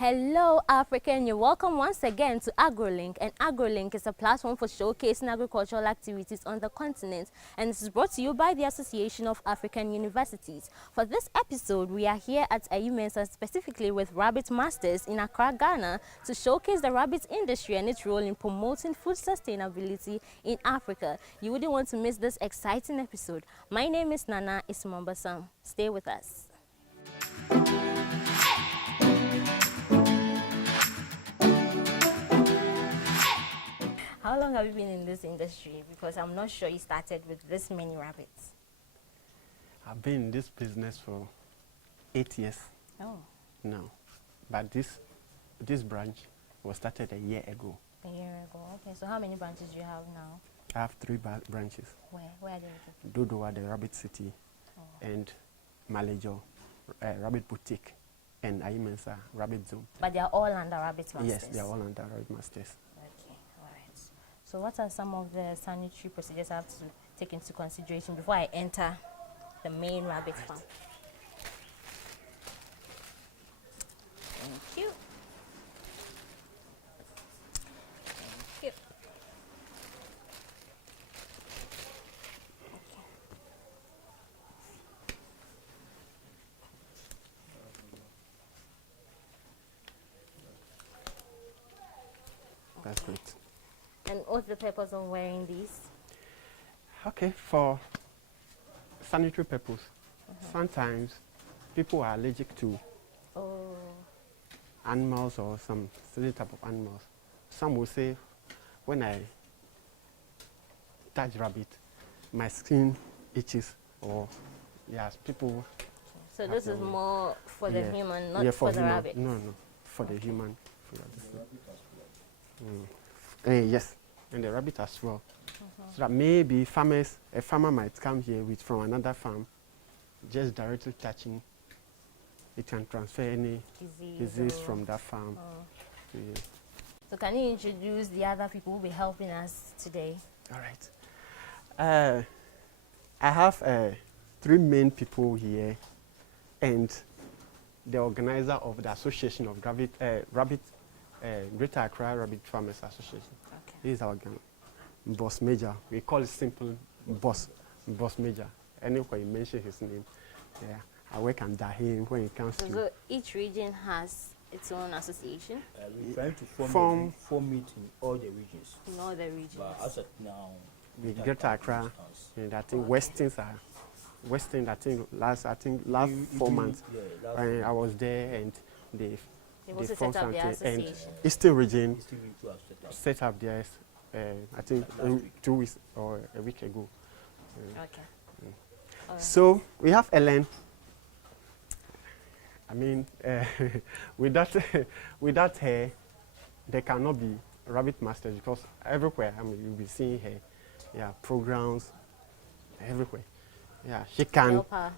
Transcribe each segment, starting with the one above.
Hello Africa, and you're welcome once again to AGROLINK, and AGROLINK is a platform for showcasing agricultural activities on the continent, and this is brought to you by the Association of African Universities. For this episode, we are here at AIMENSA, specifically with Rabbit Masters in Accra, Ghana, to showcase the rabbit industry and its role in promoting food sustainability in Africa. You wouldn't want to miss this exciting episode. My name is Nana Ismambasam. Stay with us. How long have you been in this industry? Because I'm not sure you started with this many rabbits. I've been in this business for 8 years now. But this branch was started a year ago. A year ago, okay. So how many branches do you have now? I have 3 branches. Where are they located? Dodowa, the Rabbit City, and Malejo, Rabbit Boutique, and AIMENSA, Rabbit Zone. But they are all under Rabbit Masters? Yes, they are all under Rabbit Masters. Okay, all right. So what are some of the sanitary procedures I have to take into consideration before I enter the main rabbit farm? Thank you. Thank you. That's great. And what's the purpose of wearing these? Okay, for sanitary purpose, sometimes people are allergic to animals or some certain type of animals. Some will say, when I touch rabbit, my skin itches, or yes, people. So this is more for the human, not for the rabbit? No, for the human. Yes, and the rabbit as well. So that maybe a farmer might come here from another farm, just directly touching, it can transfer any disease from that farm. To you. So can you introduce the other people who will be helping us today? All right. I have 3 main people here, and the organizer of the Association of Greater Accra Rabbit Farmers Association. Okay. He's our boss major. We call it simple boss major. Anywhere you mention his name, I work under him when it comes to. So each region has its own association? We're trying to form it in all the regions. In all the regions. But as of now, we Greater Accra, and I think Western, I think last 4 months, I was there, and they set up their association. And Eastern region set up theirs, I think 2 weeks or a week ago. Okay. Right. So we have Ellen. I mean, without her, there cannot be rabbit masters, because everywhere, I mean, you'll be seeing her. Yeah, programs everywhere. Yeah, she can. Help her.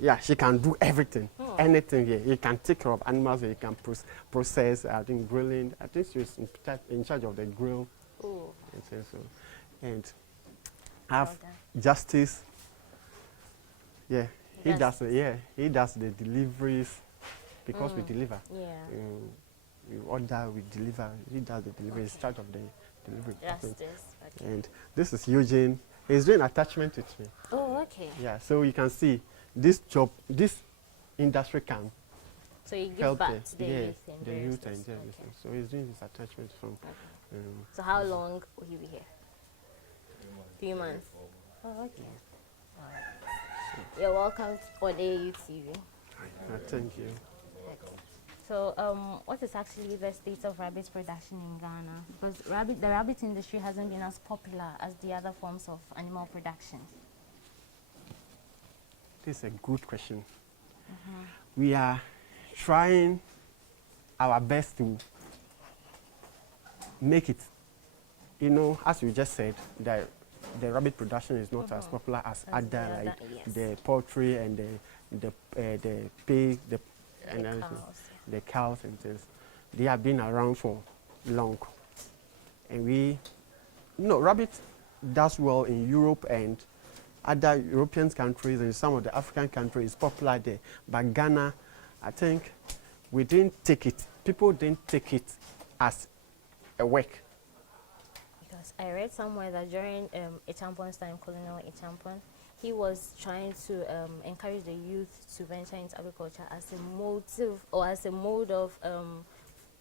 Yeah, she can do everything, anything here. You can take care of animals, you can process, I think, grilling. I think she's in charge of the grill. And so. And have Justice. Yeah, he does the deliveries, because we deliver. Yeah. We order, we deliver. He does the delivery. He's in charge of the delivery. Justice. Okay. And this is Eugene. He's doing attachment with me. Oh, okay. Yeah, so you can see this industry can so you give help back to the youth and everything. So he's doing his attachment from. So how long will he be here? 3 months. Oh, okay. All right. You're welcome on AU TV. Thank you. Okay. So, what is actually the state of rabbit production in Ghana? Because the rabbit industry hasn't been as popular as the other forms of animal production. This is a good question. We are trying our best to make it. You know, as you just said, the rabbit production is not as popular as other, like the poultry and the pig, the cows and things. They have been around for long, and rabbit does well in Europe and other European countries, and some of the African countries. Popular there, but Ghana, I think we didn't take it people didn't take it as a work. Because I read somewhere that during Echampon's time, Colonel Echampon, he was trying to encourage the youth to venture into agriculture as a motive or as a mode of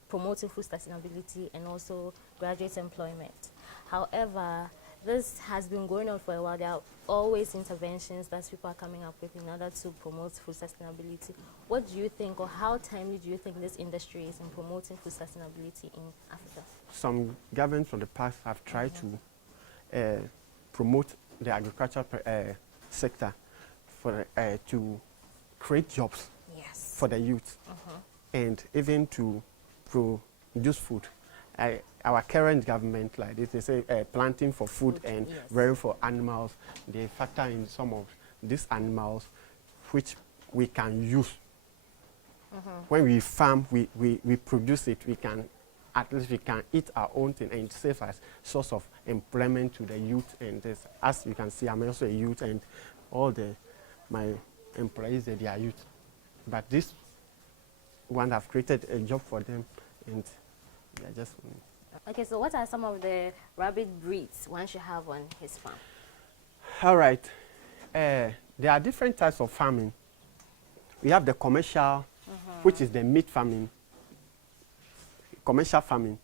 promoting food sustainability and also graduate employment. However, this has been going on for a while. There are always interventions that people are coming up with in order to promote food sustainability. What do you think, or how timely do you think this industry is in promoting food sustainability in Africa? Some governments from the past have tried to promote the agricultural sector for to create jobs Yes. for the youth and even to produce food. Our current government, like this, they say planting for food and yes. rearing for animals. They factor in some of these animals which we can use. When we farm, we produce it, we can, at least we can eat our own thing and serve as source of employment to the youth. And this, as you can see, I'm also a youth, and all my employees, they are youth. But this one have created a job for them, and they are just. Okay, so what are some of the rabbit breeds one should have on his farm? All right. There are different types of farming. We have the commercial, which is the meat farming, commercial farming,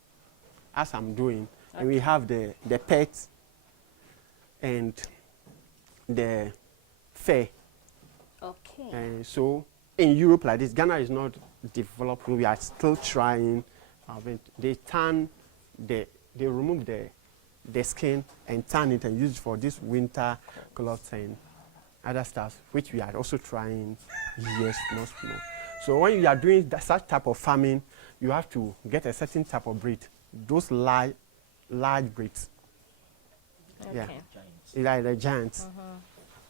as I'm doing. Okay. And we have the pets and the fair. Okay. So in Europe like this, Ghana is not developed. We are still trying. They remove the skin and tan it and use it for this winter clothes and other stuff, which we are also trying. Yes, most more. So when you are doing such type of farming, you have to get a certain type of breed. Those large breeds. Okay. Yeah, like the giants.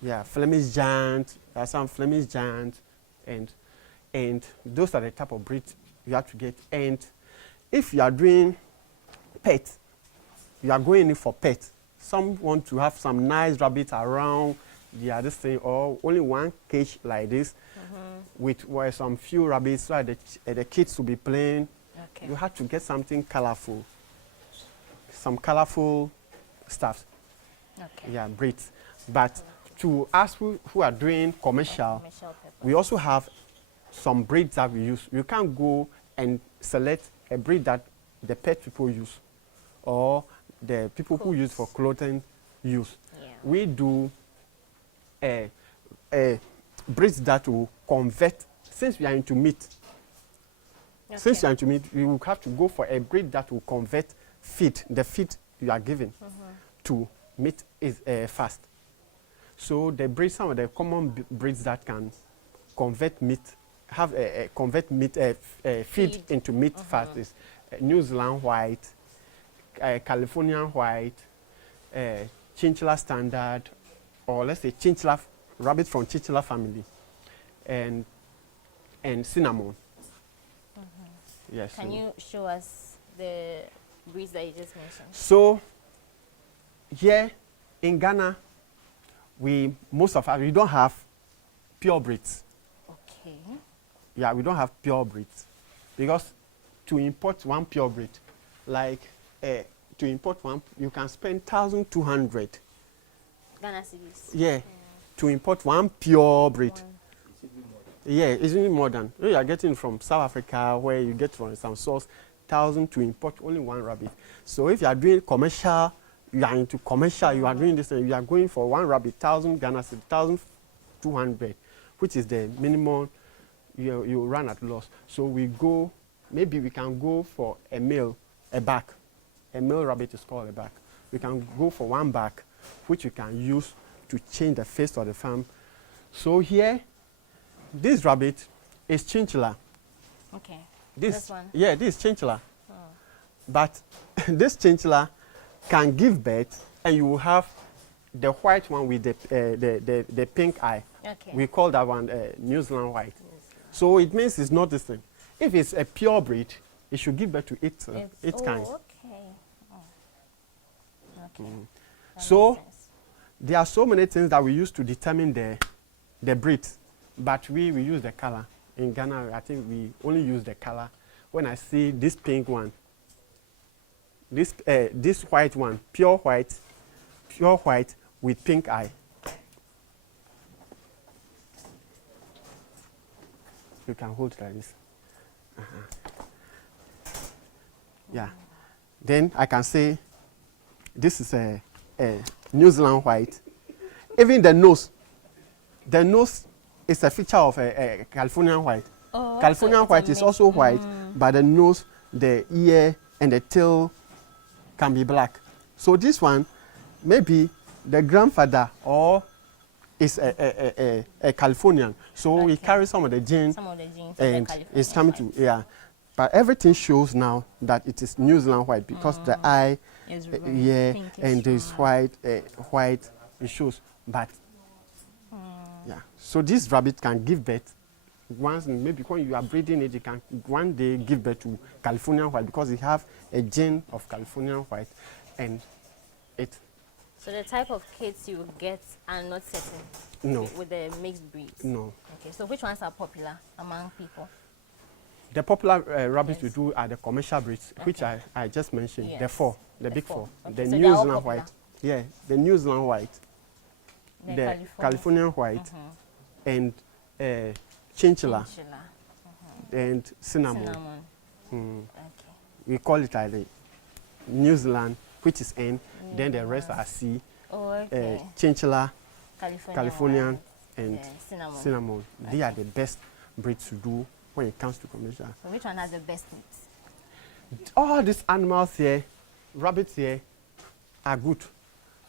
Yeah, Flemish giant. There are some Flemish giants, and those are the type of breeds you have to get. And if you are doing pets, you are going in for pets. Some want to have some nice rabbits around this thing, or only one cage like this with some few rabbits so that the kids will be playing. Okay. You have to get something colorful, some colorful stuff. Okay. Yeah, breeds. But to us who are doing commercial we also have some breeds that we use. You can't go and select a breed that the pet people use or the people who use for clothing use. Yeah. We do breeds that will convert, since we are into meat. Okay. Since you are into meat, we will have to go for a breed that will convert feed, the feed you are given to meat is fast. So the breeds, some of the common breeds that can convert meat, have convert meat feed into meat fast is New Zealand white, Californian white, Chinchilla standard, or let's say Chinchilla rabbit from Chinchilla family, and cinnamon. Yes. Can you show us the breeds that you just mentioned? So here in Ghana, we don't have pure breeds. Okay. Yeah, we don't have pure breeds because to import one pure breed, like to import one, you can spend 1,200 Ghana cedis. Yeah, to import one pure breed. Yeah, it's even more than you are getting from South Africa, where you get from some source 1,000 to import only one rabbit. So if you are doing commercial, you are into commercial, you are doing this, and you are going for one rabbit, 1,000 Ghana cedis, 1,200, which is the minimum you run at loss. So we go, maybe we can go for a male, a back. A male rabbit is called a back. We can go for one back, which you can use to change the face of the farm. So here, this rabbit is chinchilla. Okay. This one? Yeah, this is chinchilla. Oh. But this chinchilla can give birth, and you will have the white one with the pink eye. Okay. We call that one New Zealand white. So it means it's not the same. If it's a pure breed, it should give birth to its kind. Okay. Oh. Okay. So there are so many things that we use to determine the breed, but we use the color. In Ghana, I think we only use the color when I see this pink one, this white one, pure white with pink eye. You can hold it like this. Yeah. Then I can say this is a New Zealand white. Even the nose is a feature of a Californian white. Oh, Californian so white is also white, but the nose, the ear, and the tail can be black. So this one, maybe the grandfather or is a Californian. So he carries some of the genes, and it's coming to, yeah. But everything shows now that it is New Zealand white because the eye, yeah, and this white, it shows. But, yeah. So this rabbit can give birth. Once, maybe when you are breeding it, it can one day give birth to Californian white because it have a gene of Californian white, and it. So the type of kids you get are not certain. No. With the mixed breeds. No. Okay. So which ones are popular among people? The popular rabbits we do are the commercial breeds, which I just mentioned. Yes. The big four. Okay. The So New Zealand white. Yeah, the New Zealand white. The Californian white, and chinchilla, and cinnamon. Okay. We call it like the New Zealand, which is N, then the rest are C. Oh, okay. Chinchilla, Californian, and cinnamon. They are the best breeds to do when it comes to commercial. So which one has the best meat? All these animals here, rabbits here, are good.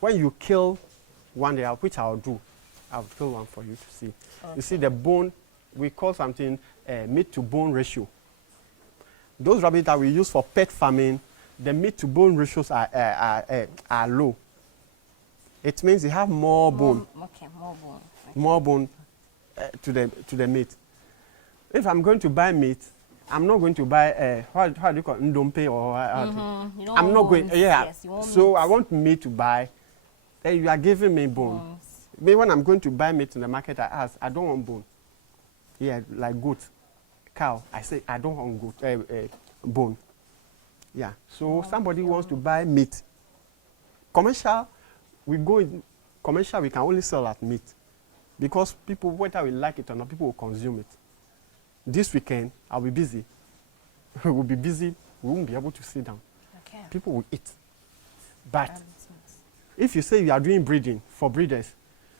When you kill one day, which I'll do, I'll kill one for you to see. Okay. You see the bone, we call something meat to bone ratio. Those rabbits that we use for pet farming, the meat to bone ratios are low. It means you have more bone. Okay, more bone. Okay. More bone to the meat. If I'm going to buy meat, I'm not going to buy how do you call it, ndompe or I'm not going. Yeah. Yes, so I want meat to buy. Then you are giving me bone. Maybe when I'm going to buy meat in the market, I ask, I don't want bone. Yeah, like goat, cow. I say I don't want goat bone. Yeah. So somebody wants to buy meat. Commercial, we go in commercial. We can only sell at meat because people, whether we like it or not, people will consume it. This weekend, I'll be busy. We will be busy. We won't be able to sit down. Okay. People will eat. But if you say you are doing breeding for breeders,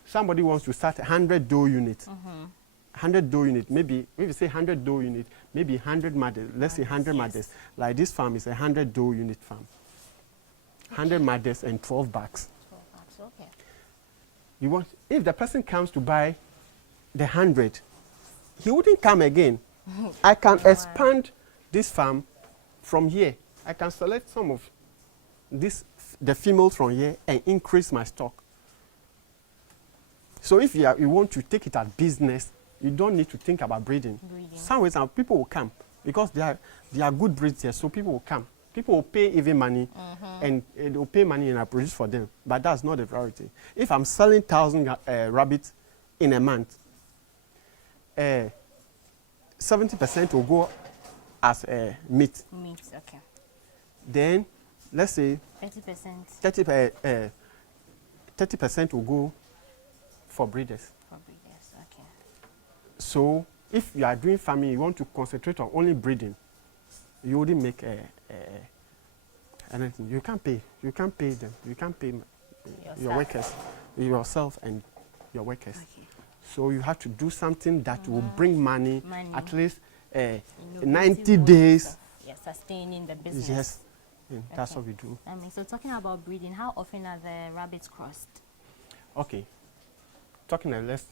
somebody wants to start 100 doe units. 100 doe units, maybe if you say 100 doe units, maybe 100 mothers. Let's say 100 mothers. Like this farm is a 100 doe unit farm. 100 mothers and 12 bags. 12 bags, okay. You want, if the person comes to buy the 100, he wouldn't come again. I can expand this farm from here. I can select some of the females from here and increase my stock. So if you want to take it as business, you don't need to think about breeding. Some ways people will come because they are good breeds here, so people will come. People will pay even money and they will pay money and I produce for them. But that's not the priority. If I'm selling 1,000 rabbits in a month, 70% will go as meat. Meat, okay. Then, let's say 30%. 30% will go for breeders. For breeders, okay. So, if you are doing farming, you want to concentrate on only breeding, you wouldn't make anything. You can't pay. You can't pay them. You can't pay your workers, yourself and your workers. Okay. So you have to do something that will bring money. At least 90 days. Yes, sustaining the business. Yes, that's what we do. So talking about breeding, how often are the rabbits crossed? Okay, talking less.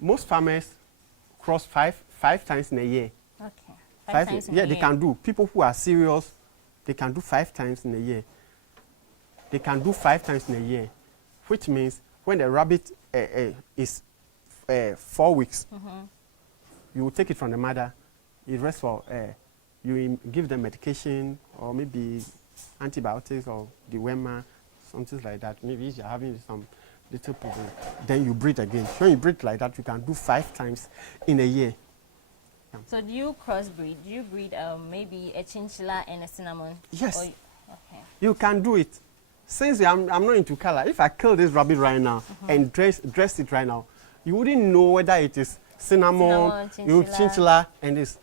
Most farmers cross five times in a year. Okay, five times in a year. They can do. People who are serious, they can do 5 times in a year. They can do 5 times in a year, which means when the rabbit is 4 weeks, you will take it from the mother. It rests for you give them medication or maybe antibiotics or dewormer, something like that. Maybe if you're having some little problem, then you breed again. When you breed like that, you can do 5 times in a year. Yeah. So do you crossbreed? Do you breed maybe a chinchilla and a cinnamon? Yes. Okay. You can do it. Since I'm not into color, if I kill this rabbit right now and dress it right now, you wouldn't know whether it is cinnamon, chinchilla, and this.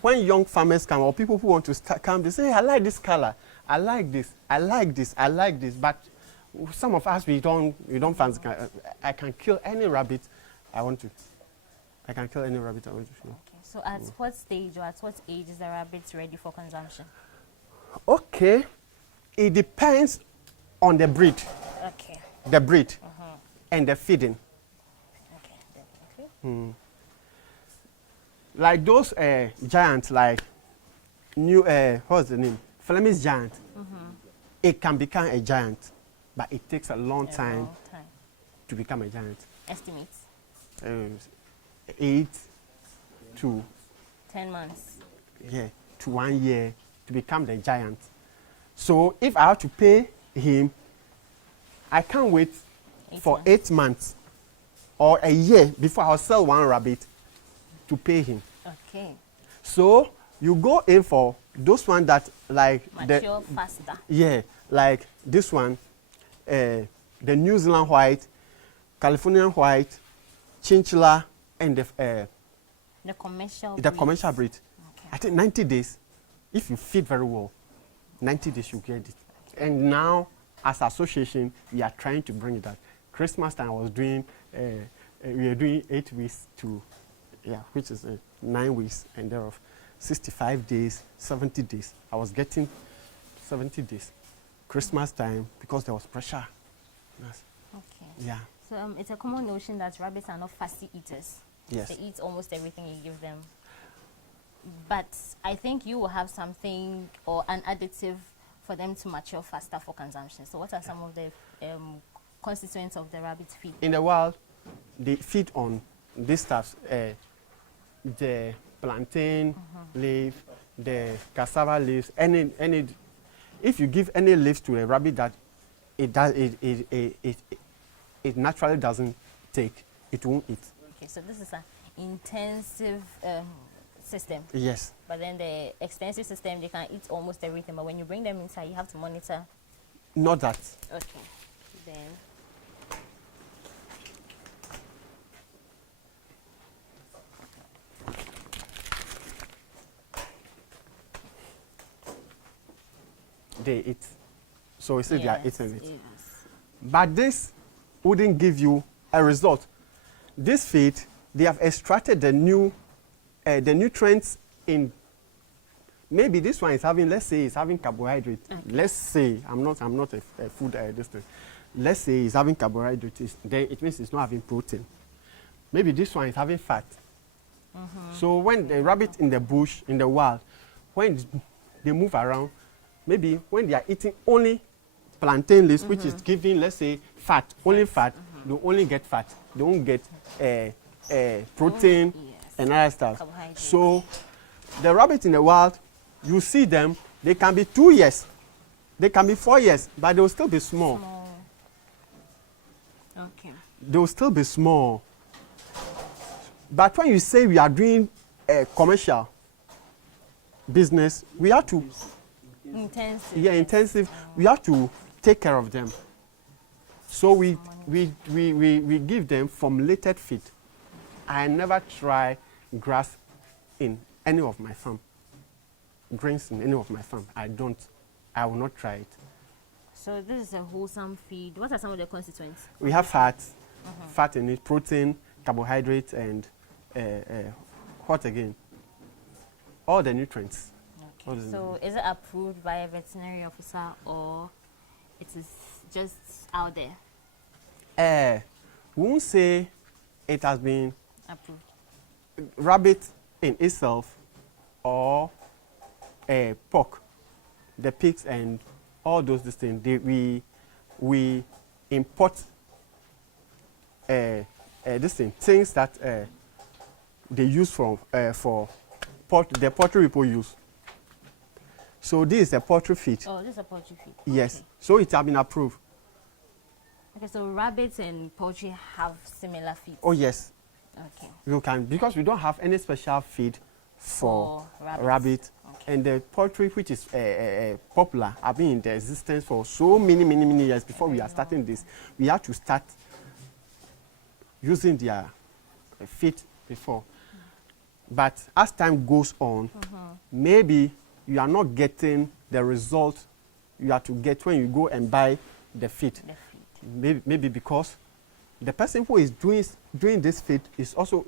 When young farmers come or people who want to come, they say, hey, I like this color, I like this, I like this, I like this. But some of us, we don't fancy. I can kill any rabbit I want to. I can kill any rabbit I want to. Okay. So at what stage or at what age is the rabbit ready for consumption? Okay. It depends on the breed. Okay. The breed and the feeding. Okay, definitely. Like those giants, like what's the name? Flemish giant. It can become a giant, but it takes a long time to become a giant. Estimates? 8 to 10 months. Yeah, to 1 year to become the giant. So if I have to pay him, I can't wait for 8 months or a year before I'll sell one rabbit to pay him. Okay. So you go in for those ones that like mature faster. Yeah, like this one, the New Zealand white, Californian white, chinchilla, and the commercial breed. Okay. I think 90 days, if you feed very well, 90 days you get it. And now, as association, we are trying to bring it back. Christmas time, I was doing, we are doing 8 weeks to, which is 9 weeks, and thereof 65 days, 70 days. I was getting 70 days. Christmas time, because there was pressure. Yes. Okay. Yeah. So it's a common notion that rabbits are not fussy eaters. Yes. They eat almost everything you give them. But I think you will have something or an additive for them to mature faster for consumption. So what are some of the constituents of the rabbit's feed? In the wild, they feed on these stuff, the plantain leaf, the cassava leaves, any. If you give any leaves to a rabbit that it naturally doesn't take, it won't eat. Okay, so this is an intensive system. Yes. But then the extensive system, they can eat almost everything. But when you bring them inside, you have to monitor. Not that. Okay. Then. They eat. So we say they are eating it. Yes. But this wouldn't give you a result. This feed, they have extracted the nutrients in. Maybe this one is having, let's say, it's having carbohydrate. Okay. Let's say, I'm not a food this thing. Let's say it's having carbohydrate. Then it means it's not having protein. Maybe this one is having fat. So when the rabbit in the bush, in the wild, when they move around, maybe when they are eating only plantain leaves, which is giving, let's say, fat, only fat, they only get fat. They won't get protein and other stuff. So the rabbit in the wild, you see them, they can be 2 years, they can be 4 years, but they will still be small. Okay. They will still be small. But when you say we are doing a commercial business, we have to intensive. Yeah, intensive. We have to take care of them. So we give them formulated feed. I never try grass in any of my farm. Grains in any of my farm. I will not try it. So this is a wholesome feed. What are some of the constituents? We have fat, fat in it, protein, carbohydrates, and what again? All the nutrients. Okay. So is it approved by a veterinary officer or it is just out there? We won't say it has been approved. Rabbit in itself or pork, the pigs and all those things. We import things that they use for the poultry people use. So this is a poultry feed. Oh, this is a poultry feed. Yes. Okay. So it has been approved. Okay, so rabbits and poultry have similar feeds. Oh yes, Okay. You can, because we don't have any special feed for rabbit. Okay. And the poultry, which is popular, have been in the existence for so many years before we are starting this. We have to start using their feed before. But as time goes on, maybe you are not getting the result you have to get when you go and buy the feed. Maybe because the person who is doing this feed is also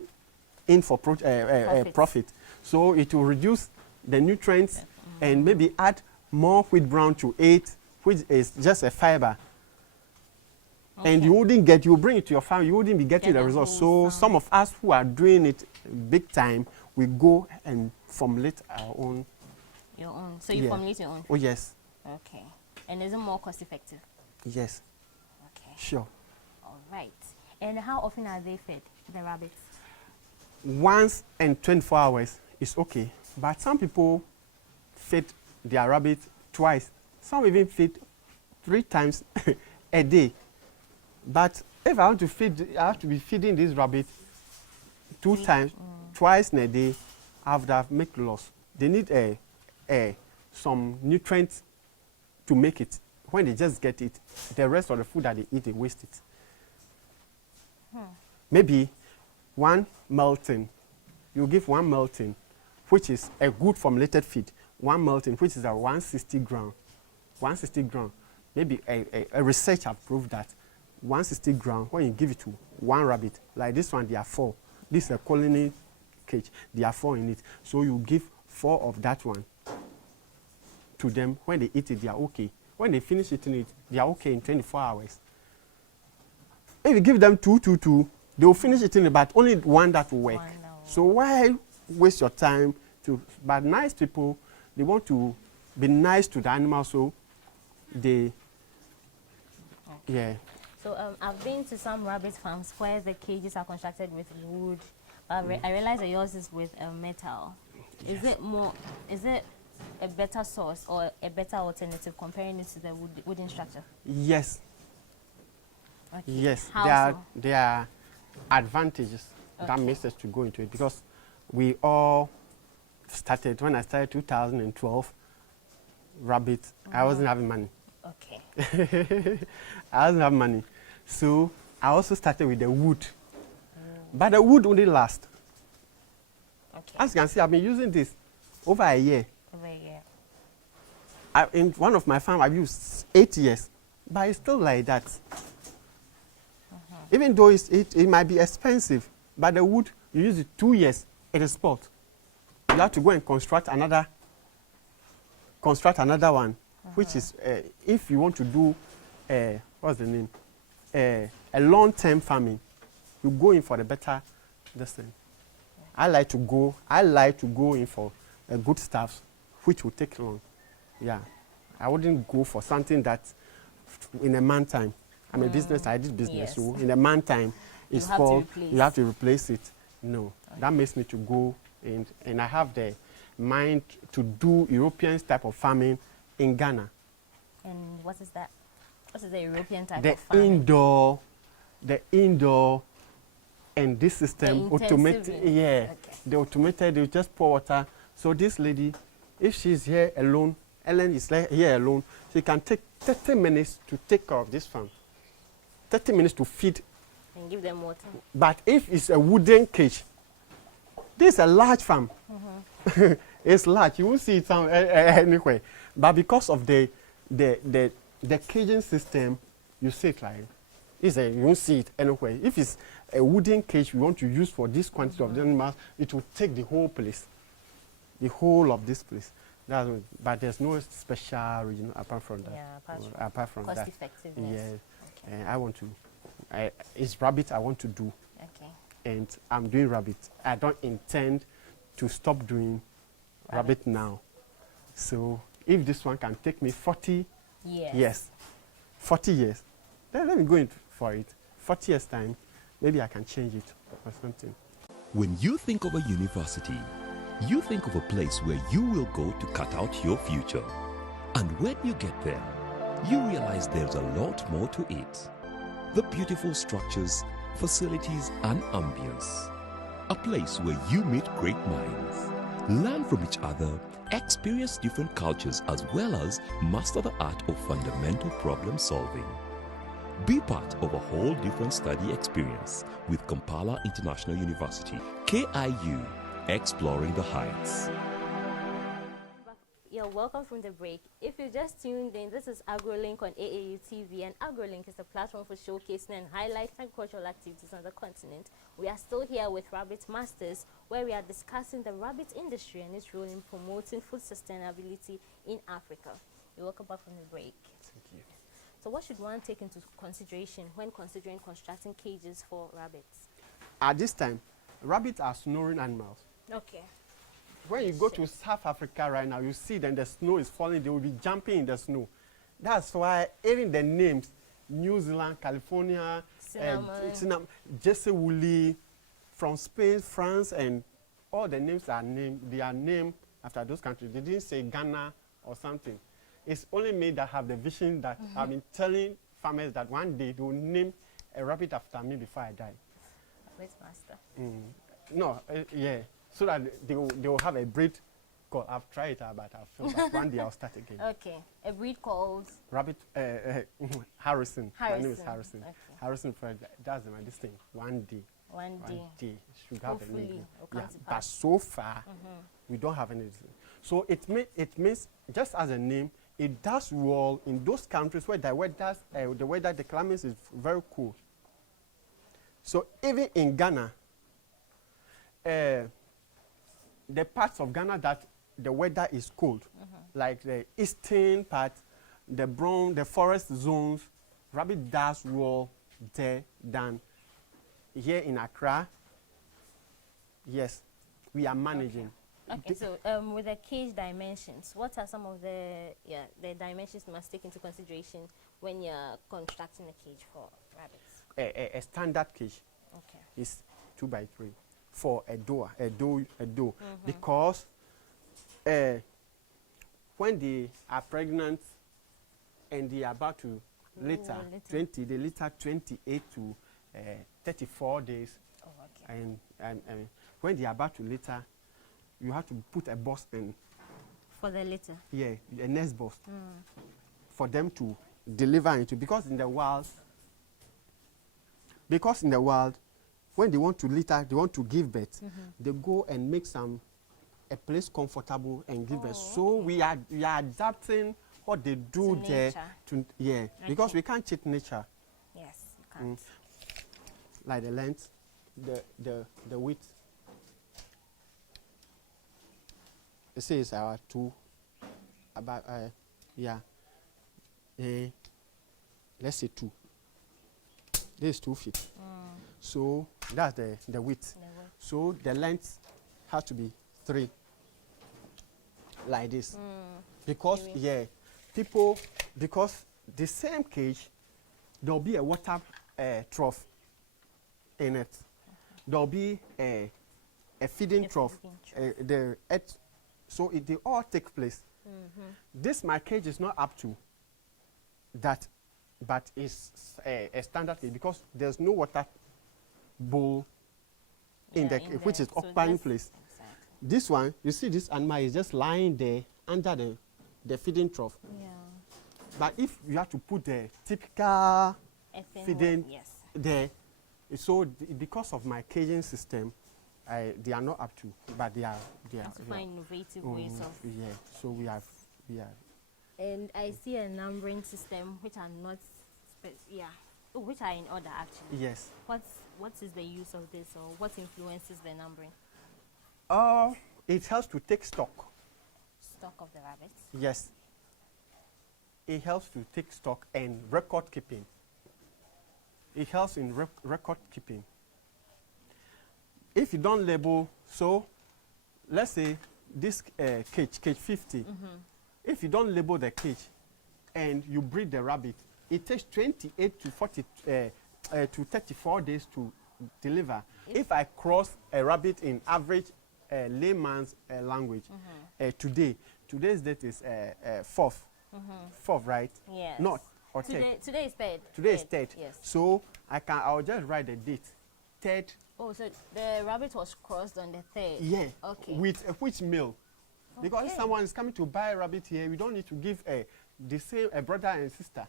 in for profit. So it will reduce the nutrients and maybe add more wheat brown to it, which is just a fiber. Okay. And you bring it to your farm, you wouldn't be getting the results. So some of us who are doing it big time, we go and formulate our own. Your own. So you formulate your own? Oh, yes. Okay. And is it more cost effective? Yes. Okay. Sure. All right. And how often are they fed, the rabbits? Once in 24 hours is okay. But some people feed their rabbit twice. Some even feed 3 times a day. But if I want to feed, I have to be feeding this rabbit 2 times, twice in a day. I would have make loss. They need some nutrients to make it. When they just get it, the rest of the food that they eat, they waste it. Maybe 1 melting, you give 1 melting, which is a good formulated feed. 1 melting, which is a 160 gram. 160 gram. Maybe a research have proved that 160 gram, when you give it to 1 rabbit, like this one, there are 4. This is a colony cage. There are 4 in it. So you give 4 of that one to them. When they eat it, they are okay. When they finish eating it, they are okay in 24 hours. If you give them 2, they will finish eating it, but only 1 that will work. So why waste your time to? But nice people, they want to be nice to the animal, so they, yeah. So I've been to some rabbit farms where the cages are constructed with wood. I realize that yours is with metal. Yes. Is it a better source or a better alternative comparing it to the wooden structure? Yes. Okay. Yes. How there are advantages that makes us to go into it, because we all started, when I started 2012, rabbit, I wasn't having money. Okay. I wasn't having money. So I also started with the wood. But the wood only lasts. Okay. As you can see, I've been using this over a year. Over a year. In one of my farms, I've used 8 years. But it's still like that. Even though it might be expensive, but the wood, you use it 2 years, it is spoiled. You have to go and construct another one, which is, if you want to do, what's the name? A long-term farming, you go in for the better distance. I like to go in for good stuff, which will take long. Yeah. I wouldn't go for something that in a month time. I'm a business, I did business, Yes. so in a month time, it's spoiled, you have to replace it. No, that makes me to go, and I have the mind to do European type of farming in Ghana. And what is that? What is the European type The of farming? The indoor, and this system automated. Yeah, Okay. the automated. They just pour water. So this lady, if she's here alone, Ellen is here alone, she can take 30 minutes to take care of this farm. 30 minutes to feed. And give them water. But if it's a wooden cage, this is a large farm. It's large. You won't see it anywhere. But because of the caging system, you see it like you won't see it anywhere. If it's a wooden cage we want to use for this quantity of the animals, it will take the whole place, the whole of this place. But there's no special region apart from that. Yeah, apart from cost that. effectiveness. Yeah. Okay. I want to. It's rabbit I want to do. Okay. And I'm doing rabbit. I don't intend to stop doing rabbit now. So if this one can take me 40 years, 40 years, then let me go in for it. 40 years time, maybe I can change it or something. When you think of a university, you think of a place where you will go to cut out your future. And when you get there, you realize there's a lot more to it. The beautiful structures, facilities, and ambience. a place where you meet great minds, learn from each other, experience different cultures, as well as master the art of fundamental problem solving. Be part of a whole different study experience with Kampala International University, KIU, exploring the heights. You're welcome from the break. If you just tuned in, this is AGROLINK on AAU TV, and AGROLINK is a platform for showcasing and highlighting agricultural activities on the continent. We are still here with Rabbit Masters, where we are discussing the rabbit industry and its role in promoting food sustainability in Africa. You're welcome back from the break. Thank you. So what should one take into consideration when considering constructing cages for rabbits? At this time, rabbits are snoring animals. Okay. When you go to South Africa right now, you see then the snow is falling, they will be jumping in the snow. That's why even the names, New Zealand, California, Jesse Woolley, from Spain, France, and all the names are named, they are named after those countries. They didn't say Ghana or something. It's only me that have the vision that I've been telling farmers that one day they will name a rabbit after me before I die. Rabbit Master. No, yeah. So that they will have a breed called, I've tried it, but I've failed. But one day I'll start again. Okay. A breed called? Rabbit, Harrison. My name is Harrison. Harrison. Okay. Harrison Fred, that's this thing. One day. One day. Should have a Hopefully, name. it'll come Yeah, to but pass. so far, we don't have anything. So it means, just as a name, it does well in those countries where the weather, the climate is very cool. So even in Ghana, the parts of Ghana that the weather is cold, like the eastern part, the forest zones, rabbit does well there than here in Accra. Yes, we are managing. Okay, so with the cage dimensions, what are some of the dimensions you must take into consideration when you're constructing a cage for rabbits? A standard cage is 2 by 3 for a door, because when they are pregnant and they are about to litter, they litter 28 to 34 days, and when they are about to litter, you have to put a box in. For the litter? Yeah, a nest box for them to deliver into, because in the wild, when they want to litter, they want to give birth, they go and make a place comfortable and give birth. So we are adapting what they do to there nature. because we can't cheat nature. Yes, you can't. Like the length, the width. It says our 2, about let's say 2. This is 2 feet. So that's the width. So the length has to be 3, like this. Because because the same cage, there'll be a water trough in it. There'll be a feeding trough. The earth. So they all take place. This my cage is not up to that, but it's a standard cage because there's no water bowl in which is occupying place. Exactly. This one, you see, this animal is just lying there under the feeding trough. Yeah. But if you have to put the typical feeding there, so because of my caging system, they are not up to, but they are. To find innovative ways of. Yeah. So we have. And I see a numbering system which are not, which are in order actually. Yes. What is the use of this, or what influences the numbering? It helps to take stock. Stock of the rabbits. Yes. It helps to take stock and record keeping. It helps in record keeping. If you don't label, so let's say this cage 50, if you don't label the cage and you breed the rabbit, it takes 28 to 40 to 34 days to deliver. If I cross a rabbit in average layman's language, today's date is 4th, right? Yes. Not or 3rd. Today is 3rd. Today is 3rd. Yes. So I'll just write the date, third. Oh, so the rabbit was crossed on the 3rd. Yeah. Okay. With which male? Because if Okay. someone is coming to buy a rabbit here, we don't need to give the same brother and sister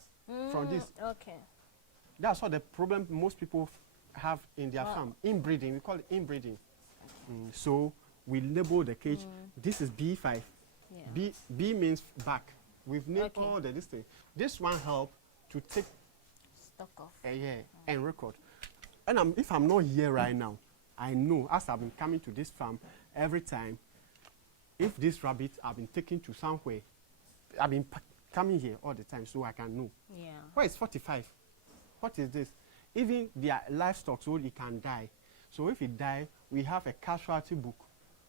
from this. Okay. That's what the problem most people have in their farm. Inbreeding, we call it inbreeding. So we label the cage. This is B5. Yeah. B means back. We've named Okay. all the this thing. This one help to take Stock off. and record. And if I'm not here right now, I know as I've been coming to this farm every time, if this rabbit have been taken to somewhere, I've been coming here all the time so I can know. Yeah. Why is 45? What is this? Even their livestock, so it can die. So if it die, we have a casualty book.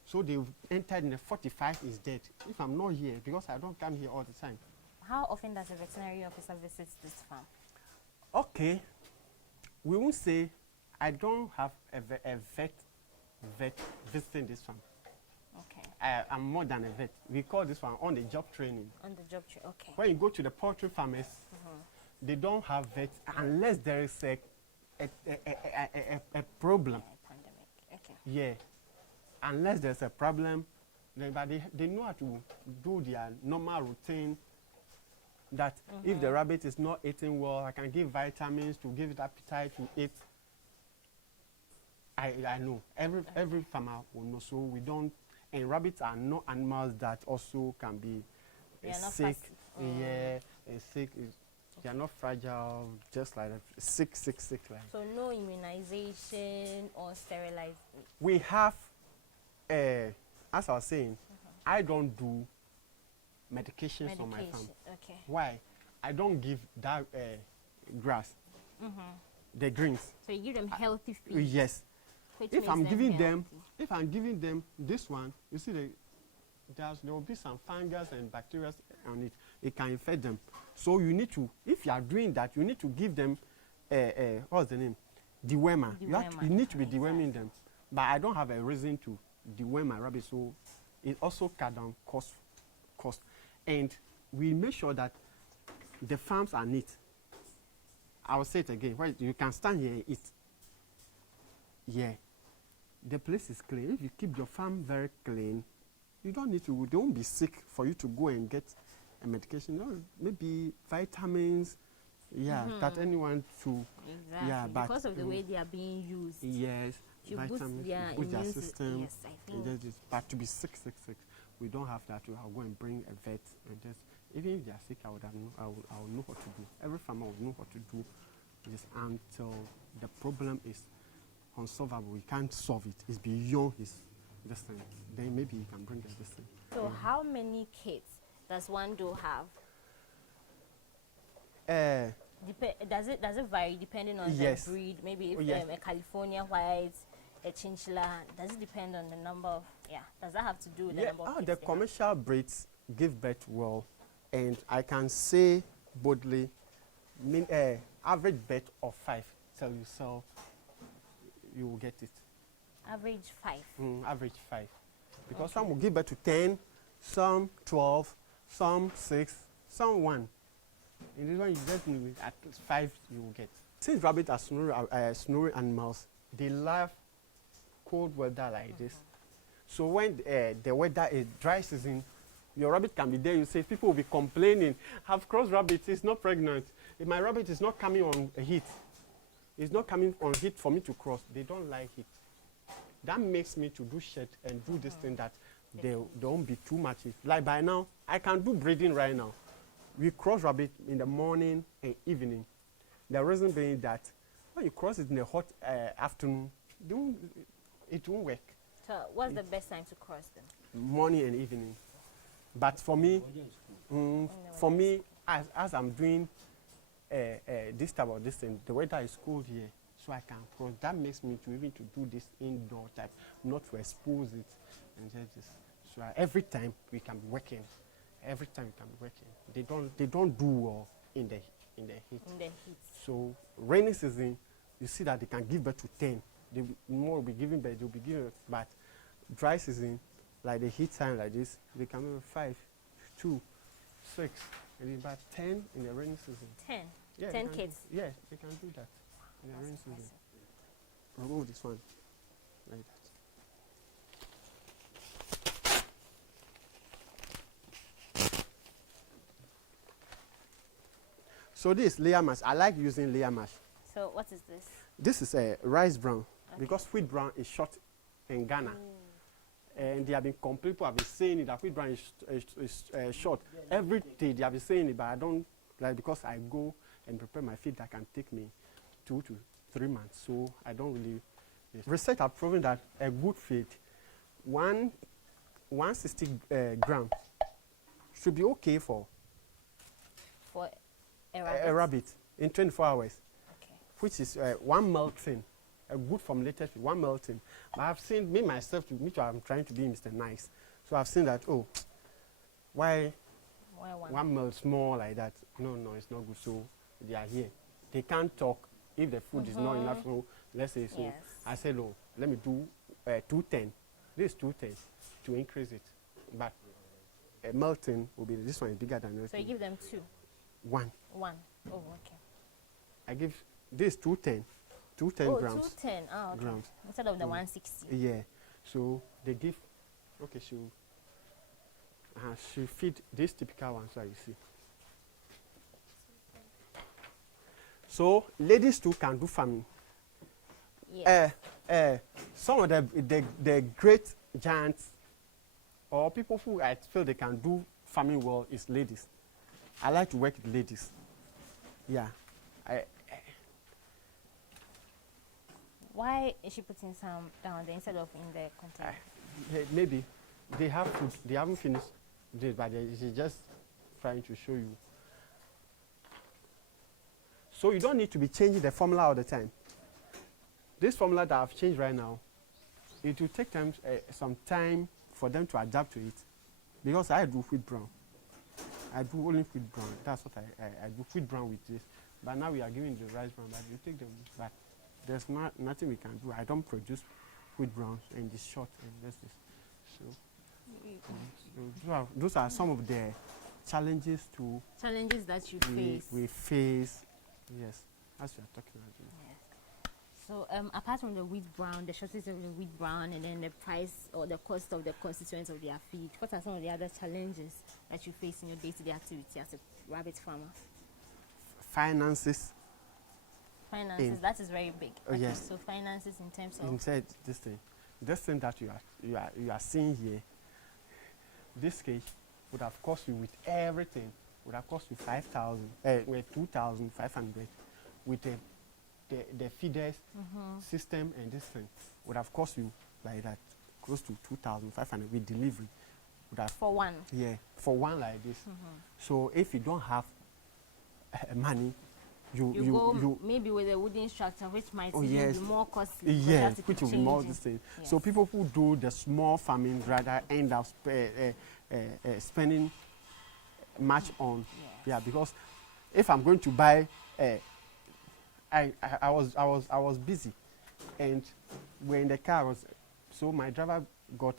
So they've entered in the 45 is dead. If I'm not here, because I don't come here all the time. How often does a veterinary officer visit this farm? Okay, we won't say I don't have a vet visiting this farm. Okay. I'm more than a vet. We call this one on the job training. On the job tree. Okay. When you go to the poultry farmers, they don't have vets unless there is a problem. Yeah, pandemic. Okay. Yeah, unless there's a problem, but they know how to do their normal routine. That if the rabbit is not eating well, I can give vitamins to give it appetite to eat. I know every farmer will know. So we don't. And rabbits are not animals that also can be They are not sick. fast. Yeah, sick. They are not fragile, just like sick like. So no immunization or sterilization. We have, as I was saying, I don't do medications on my farm. Okay. Why? I don't give that grass, the greens. So you give them healthy feed. Yes. which If makes I'm giving them, healthy. if I'm giving them this one, you see there will be some fungus and bacteria on it. It can infect them. So you need to, if you are doing that, you need to give them, what's the name? Dewormer. You need to be deworming them. But I don't have a reason to deworm my rabbit, so it also cut down cost. And we make sure that the farms are neat. I will say it again. Well, you can stand here and eat. Yeah. The place is clean. If you keep your farm very clean, you don't need to, they won't be sick for you to go and get a medication. No, maybe vitamins, that anyone to, Exactly. but because of the way they are being used. yes, To boost vitamins, their boost their immune system. yes, I think. But to be sick, we don't have that. I'll go and bring a vet and just, even if they are sick, I will know what to do. Every farmer will know what to do just until the problem is unsolvable. We can't solve it. It's beyond his destiny. Then maybe he can bring us this thing. So how many kids does one do have? Does it vary depending on Yes. the breed? Maybe if Yes. a California white, a chinchilla, does it depend on the number of, does that have to do with the number of kids the they have? commercial breeds give birth well, and I can say boldly, average birth of 5 till you sell, you will get it. Average 5. Average 5, because some will give birth to 10, some 12, some 6, some 1. In this one, you just need at least 5 you will get. Since rabbits are snowy animals, they love cold weather like this. So when the weather is dry season, your rabbit can be there. You say people will be complaining. Have cross rabbit is not pregnant. If my rabbit is not coming on heat, it's not coming on heat for me to cross. They don't like it. That makes me to do shed and do this thing that they don't be too much. Like by now, I can do breeding right now. We cross rabbit in the morning and evening. The reason being that when you cross it in the hot afternoon, it won't work. So what's the best time to cross them? Morning and evening. But for me, as I'm doing this type of this thing, the weather is cold here, so I can cross. That makes me to even to do this indoor type, not to expose it and just. So every time we can be working. Every time we can be working. They don't do well in the heat. In the heat. So rainy season, you see that they can give birth to 10. They more will be giving birth, they'll be giving, but dry season, like the heat time like this, they can be 5, 2, 6, and about 10 in the rainy season. 10. Yeah, 10 they kids. Yeah, they can do that in the rainy season. remove this one like that. So this is layer mash. I like using layer mash. So what is this? This is a rice brown because wheat brown is short in Ghana. And they have been people have been saying it that wheat brown is short. Every day they have been saying it, but I don't like, because I go and prepare my feed that can take me 2 to 3 months. So I don't really. Yes. Research have proven that a good feed, 160 grams, should be okay for a rabbit in 24 hours, which is one melting. A good formulated feed, one melting. But I've seen me myself, I'm trying to be Mr. Nice. So I've seen that, oh, why one melts more like that? No, it's not good. So they are here. They can't talk if the food is not enough. So let's say, so I said, oh, let me do 210. This is 210 to increase it. But a melting will be, this one is bigger than this. So you give them 2? 1. 1. Oh, okay. I give this 210. 210 grams. 210. Oh, okay. Grams. Instead of the 160. Yeah. So they give, okay, she feed this typical one, so you see. So ladies too can do farming. Yes. Some of the great giants or people who I feel they can do farming well is ladies. I like to work with ladies. Yeah. Why is she putting some down there instead of in the container? Maybe they have food. They haven't finished this, but she's just trying to show you. So you don't need to be changing the formula all the time. This formula that I've changed right now, it will take some time for them to adapt to it, because I do wheat brown. I do only wheat brown. That's what I do, wheat brown with this. But now we are giving the rice brown, but you take them back. There's nothing we can do. I don't produce wheat browns and it's short and that's this. So those are some of the challenges that you face. We face, yes, as we are talking about. Yes. So apart from the wheat brown, the shortage of the wheat brown, and then the price or the cost of the constituents of their feed, what are some of the other challenges that you face in your day-to-day activity as a rabbit farmer? Finances. Finances, that is very big. Oh, yes. So finances in terms of. Inside this thing that you are seeing here, this cage would have cost you with everything. Would have cost you 2,500 with the feeders system, and this thing would have cost you like that, close to 2,500 with delivery. Would have for one. Yeah, for one like this. So if you don't have money, you go maybe with a wooden structure, which might be more costly. Yeah, which will be more this thing. Yes. So people who do the small farming rather end up spending much on. Yeah, because if I'm going to buy, I was busy, and when in the car so my driver got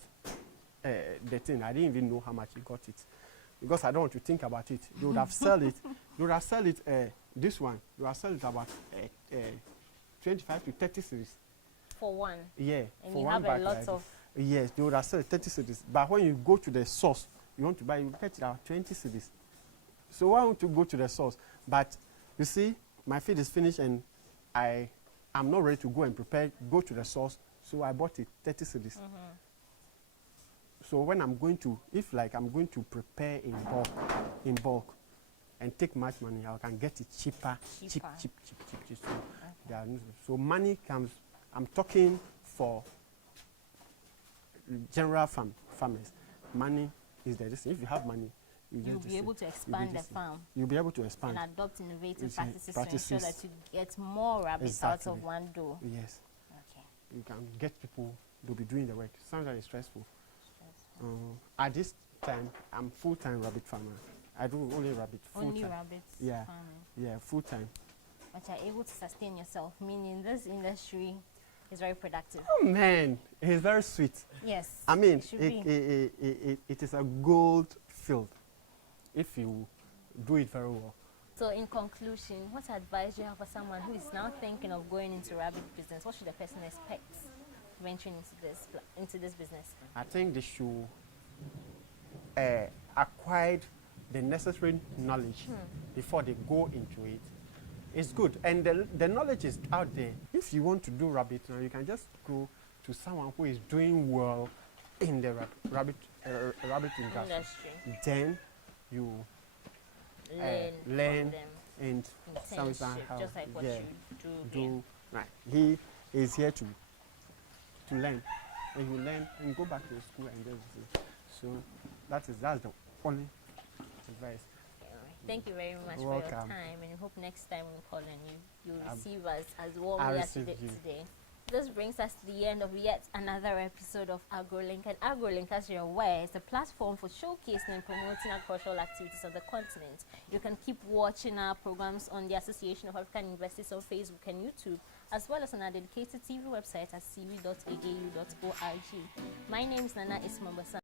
the thing. I didn't even know how much he got it, because I don't want to think about it. They would have sell it. They would have sell it. This one, they would have sell it about 25 to 30 series. For one. Yeah. And for you one have a lot of. Yes, they would have sold 30 series. But when you go to the source, you want to buy, you get it at 20 series. So why won't you go to the source? But you see, my feed is finished and I'm not ready to go and go to the source. So I bought it 30 series. So when I'm going to, I'm going to prepare in bulk and take much money, I can get it cheaper. Cheap. So money comes, I'm talking for general farmers. Money is there. If you have money, you'll be able to expand the farm. You'll be able to expand. And adopt innovative practices to ensure that you get more rabbits out of one doe. Yes. Okay. You can get people, they'll be doing the work. Sometimes it's stressful. At this time, I'm full-time rabbit farmer. I do only rabbit full-time. Only rabbits farming. Yeah, full-time. But you're able to sustain yourself, meaning this industry is very productive. Oh man, it's very sweet. Yes. I mean, it is a gold field if you do it very well. So in conclusion, what advice do you have for someone who is now thinking of going into rabbit business? What should a person expect venturing into this business? I think they should acquire the necessary knowledge before they go into it. It's good, and the knowledge is out there. If you want to do rabbit now, you can just go to someone who is doing well in the rabbit industry. Then you learn and Internship, just like what you do. Right. He is here to learn, and you learn and go back to school and just so that's the only advice. Thank you very much Welcome. for your time, and I hope next time we call on you'll receive us as warmly as you did today. This brings us to the end of yet another episode of AGROLINK. And AGROLINK, as you're aware, is a platform for showcasing and promoting agricultural activities on the continent. You can keep watching our programs on the Association of African Universities on Facebook and YouTube, as well as on our dedicated TV website at cv.aga.org. My name is Nana Ismambasa.